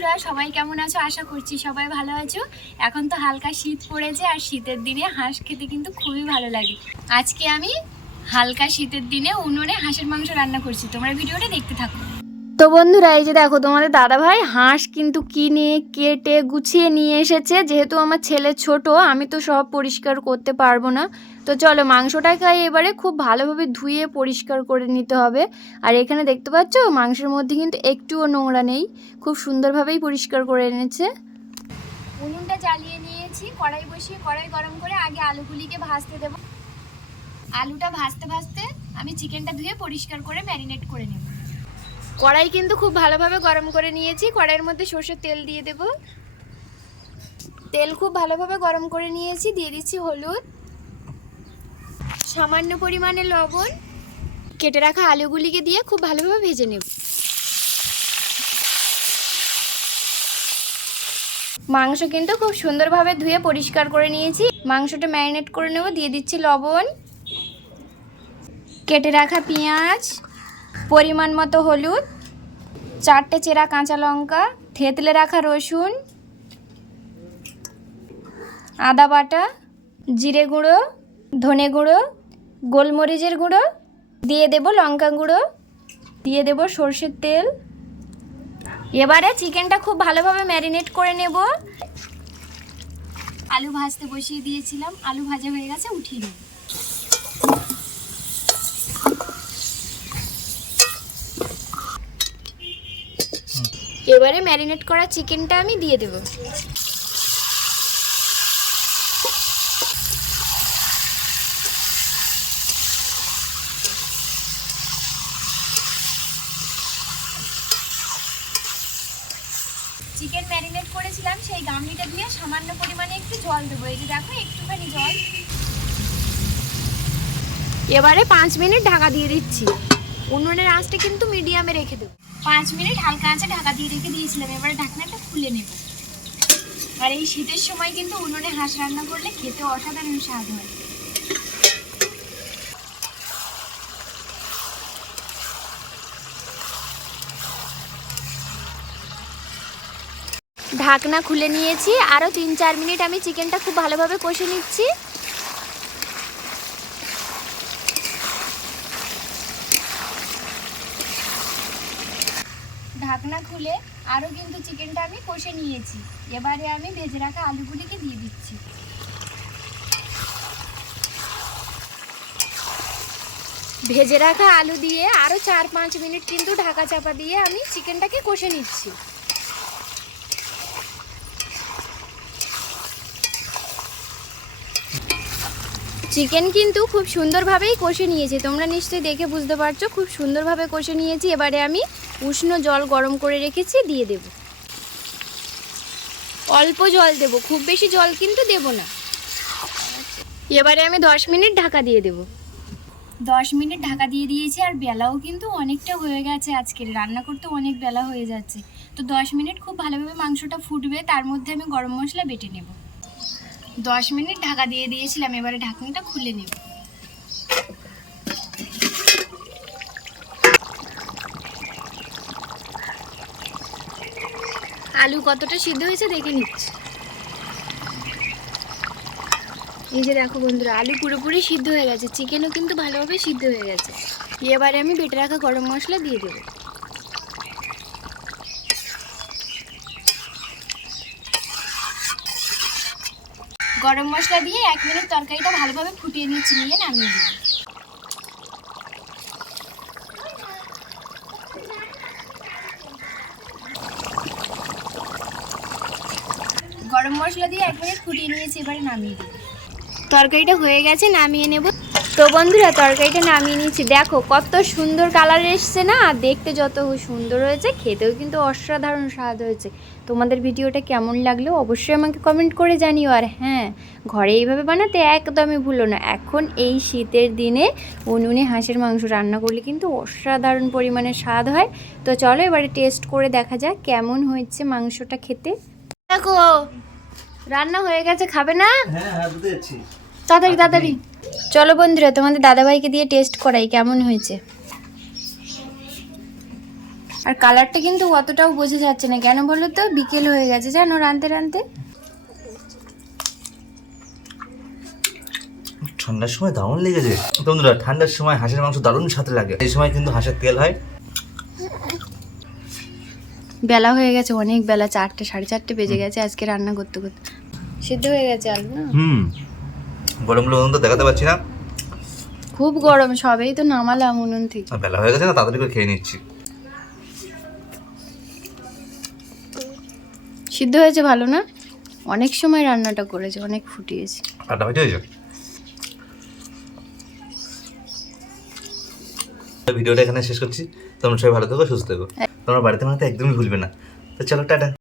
বন্ধুরা, সবাই কেমন আছো? আশা করছি সবাই ভালো আছো। এখন তো হালকা শীত পড়েছে আর শীতের দিনে হাঁস খেতে কিন্তু খুবই ভালো লাগে। আজকে আমি হালকা শীতের দিনে উনুনে হাঁসের মাংস রান্না করছি। তোমরা ভিডিওটা দেখতে থাকো। তো বন্ধুরা, এই যে দেখো তোমাদের দাদা ভাই হাঁস কিন্তু কিনে, কেটে, গুছিয়ে নিয়ে এসেছে। যেহেতু আমার ছেলে ছোট, আমি তো সব পরিষ্কার করতে পারব না। তো চলো, মাংসটাকে এবারে খুব ভালোভাবে ধুয়ে পরিষ্কার করে নিতে হবে। আর এখানে দেখতে পাচ্ছ, মাংসের মধ্যে কিন্তু একটুও নোংরা নেই। খুব সুন্দরভাবেই পরিষ্কার করে এনেছে। উনুনটা জ্বালিয়ে নিয়েছি। কড়াই বসিয়ে কড়াই গরম করে আগে আলুগুলিকে ভাজতে দেবো। আলুটা ভাজতে ভাজতে আমি চিকেনটা ধুয়ে পরিষ্কার করে ম্যারিনেট করে নেব। কড়াই কিন্তু খুব ভালোভাবে গরম করে নিয়েছি। কড়াইয়ের মধ্যে সর্ষের তেল দিয়ে দেব। তেল খুব ভালোভাবে গরম করে নিয়েছি। দিয়ে দিচ্ছি হলুদ। সামান্য পরিমাণে লবণ। কেটে রাখা আলুগুলিকে দিয়ে খুব ভালোভাবে ভেজে নেব। মাংস কিন্তু খুব সুন্দরভাবে ধুয়ে পরিষ্কার করে নিয়েছি। মাংসটা ম্যারিনেট করে নেব। দিয়ে দিচ্ছি লবণ। কেটে রাখা পেঁয়াজ। পরিমাণ মতো হলুদ, চারটে চেরা কাঁচা লঙ্কা, থেতলে রাখা রসুন, আদা বাটা, জিরে গুঁড়ো, ধনে গুঁড়ো, গোলমরিচের গুঁড়ো, দিয়ে দেব লঙ্কা গুঁড়ো, দিয়ে দেব সর্ষের তেল। এবারে চিকেনটা খুব ভালোভাবে ম্যারিনেট করে নেব। আলু ভাজতে বসিয়ে দিয়েছিলাম, আলু ভাজা হয়ে গেছে, উঠিয়ে নেব এবারে ম্যারিনেট করা চিকেনটা আমি দিয়ে দেব। চিকেন ম্যারিনেট করেছিলাম সেই গামলিটা দিয়ে সামান্য পরিমাণে একটু জল দেবো। এই যে দেখো একটুখানি জল। এবারে পাঁচ মিনিট ঢাকা দিয়ে দিচ্ছি। উনুনের আঁচটা কিন্তু মিডিয়ামে রেখে দেবো। পাঁচ মিনিট হালকা আঁচে ঢাকা দিয়ে রেখে দিয়েছিলাম এবারে ঢাকনাটা খুলে নেব। আর এই শীতের সময় কিন্তু উনুনে হাঁস রান্না করলে খেতে অসাধারণ স্বাদ হয়। ঢাকনা খুলে নিয়েছি আরও তিন চার মিনিট আমি চিকেনটা খুব ভালোভাবে কষে নিচ্ছি। ঢাকনা খুলে আরও কিন্তু চিকেনটা আমি কষে নিয়েছি। এবারে আমি ভেজে রাখা আলুগুলিকে দিয়ে দিচ্ছি। ভেজে রাখা আলু দিয়ে আরও চার পাঁচ মিনিট কিন্তু ঢাকা চাপা দিয়ে আমি চিকেনটাকে কষে নিচ্ছি। চিকেন কিন্তু খুব সুন্দরভাবেই কষে নিয়েছি। তোমরা নিশ্চয়ই দেখে বুঝতে পারছ, খুব সুন্দরভাবে কষে নিয়েছি। এবারে আমি উষ্ণ জল গরম করে রেখেছি, দিয়ে দেব। অল্প জল দেব, খুব বেশি জল কিন্তু দেব না। এবারে আমি দশ মিনিট ঢাকা দিয়ে দেব। দশ মিনিট ঢাকা দিয়ে দিয়েছি, আর বেলাও কিন্তু অনেকটা হয়ে গেছে আজকের রান্না করতে অনেক বেলা হয়ে যাচ্ছে। তো দশ মিনিট খুব ভালোভাবে মাংসটা ফুটবে, তার মধ্যে আমি গরম মশলা বেটে নেব। দশ মিনিট ঢাকা দিয়ে দিয়েছিলাম, এবারে ঢাকনিটা খুলে নেব। আলু কতটা সিদ্ধ হয়েছে দেখে নিচ্ছি। এই যে দেখো বন্ধুরা, আলু পুরোপুরি সিদ্ধ হয়ে গেছে, চিকেনও কিন্তু ভালোভাবে সিদ্ধ হয়ে গেছে। এবারে আমি বেটে রাখা গরম মশলা দিয়ে দেবো। গরম মশলা দিয়ে এক মিনিট তরকারিটা ভালোভাবে ফুটিয়ে নিয়েছি, নিয়ে নামিয়ে দেবো গরম মশলা দিয়ে এক মিনিট ফুটিয়ে নিয়েছি, এবারে নামিয়ে দেবো তরকারিটা হয়ে গেছে, নামিয়ে নেব। তো বন্ধুরা, তরকারিটা নামিয়ে নিয়েছি। দেখো, কত সুন্দর কালার এসছে না? আর দেখতে যত সুন্দর হয়েছে, খেতেও কিন্তু অসাধারণ স্বাদ হয়েছে। তোমাদের ভিডিওটা কেমন লাগল অবশ্যই আমাকে কমেন্ট করে জানিও। আর হ্যাঁ ঘরে এইভাবে বানাতে একদমই ভুলো না। এখন এই শীতের দিনে উনুনে হাঁসের মাংস রান্না করলে কিন্তু অসাধারণ পরিমাণে স্বাদ হয়। তো চলো এবারে টেস্ট করে দেখা যাক কেমন হয়েছে মাংসটা খেতে। দেখো রান্না হয়ে গেছে খাবে না? হ্যাঁ হ্যাঁ তাড়াতাড়ি তাড়াতাড়ি। চলো বন্ধুরা তোমাদের দাদাভাইকে দিয়ে টেস্ট করাই কেমন হয়েছে। আর কালারটা কিন্তু অতটাও বোঝা যাচ্ছে না। কেন বলো তো? বিকেল হয়ে গেছে জানো রানতে রানতে ঠান্ডার সময় দারুণ লেগেছে। বন্ধুরা ঠান্ডার সময় হাঁসের মাংস দারুণ সাথে লাগে। এই সময় কিন্তু হাঁসের তেল হয়। বেলা হয়ে গেছে অনেক বেলা চারটে সাড়ে চারটে বেজে গেছে আজকে রান্না করতে করতে। সিদ্ধ হয়ে গেছে আলু না? হুম। গরম গরম তো দেখাতে পারছি না। খুব গরম সবেই তো নামালাম উনুন থেকে। বেলা হয়ে গেছে না তাড়াতাড়ি করে খেয়ে নিচ্ছি। সিদ্ধ হয়েছে ভালো না? অনেক সময় রান্নাটা করেছে অনেক ফুটিয়েছে। আটা হয়ে হয়েছে? ভিডিওটা এখানে শেষ করছি। তোমরা সবাই ভালো থেকো সুস্থ থেকো। তোমরা বাড়িতে বানাতে একদমই ভুলবে না। তো চলো টাটা।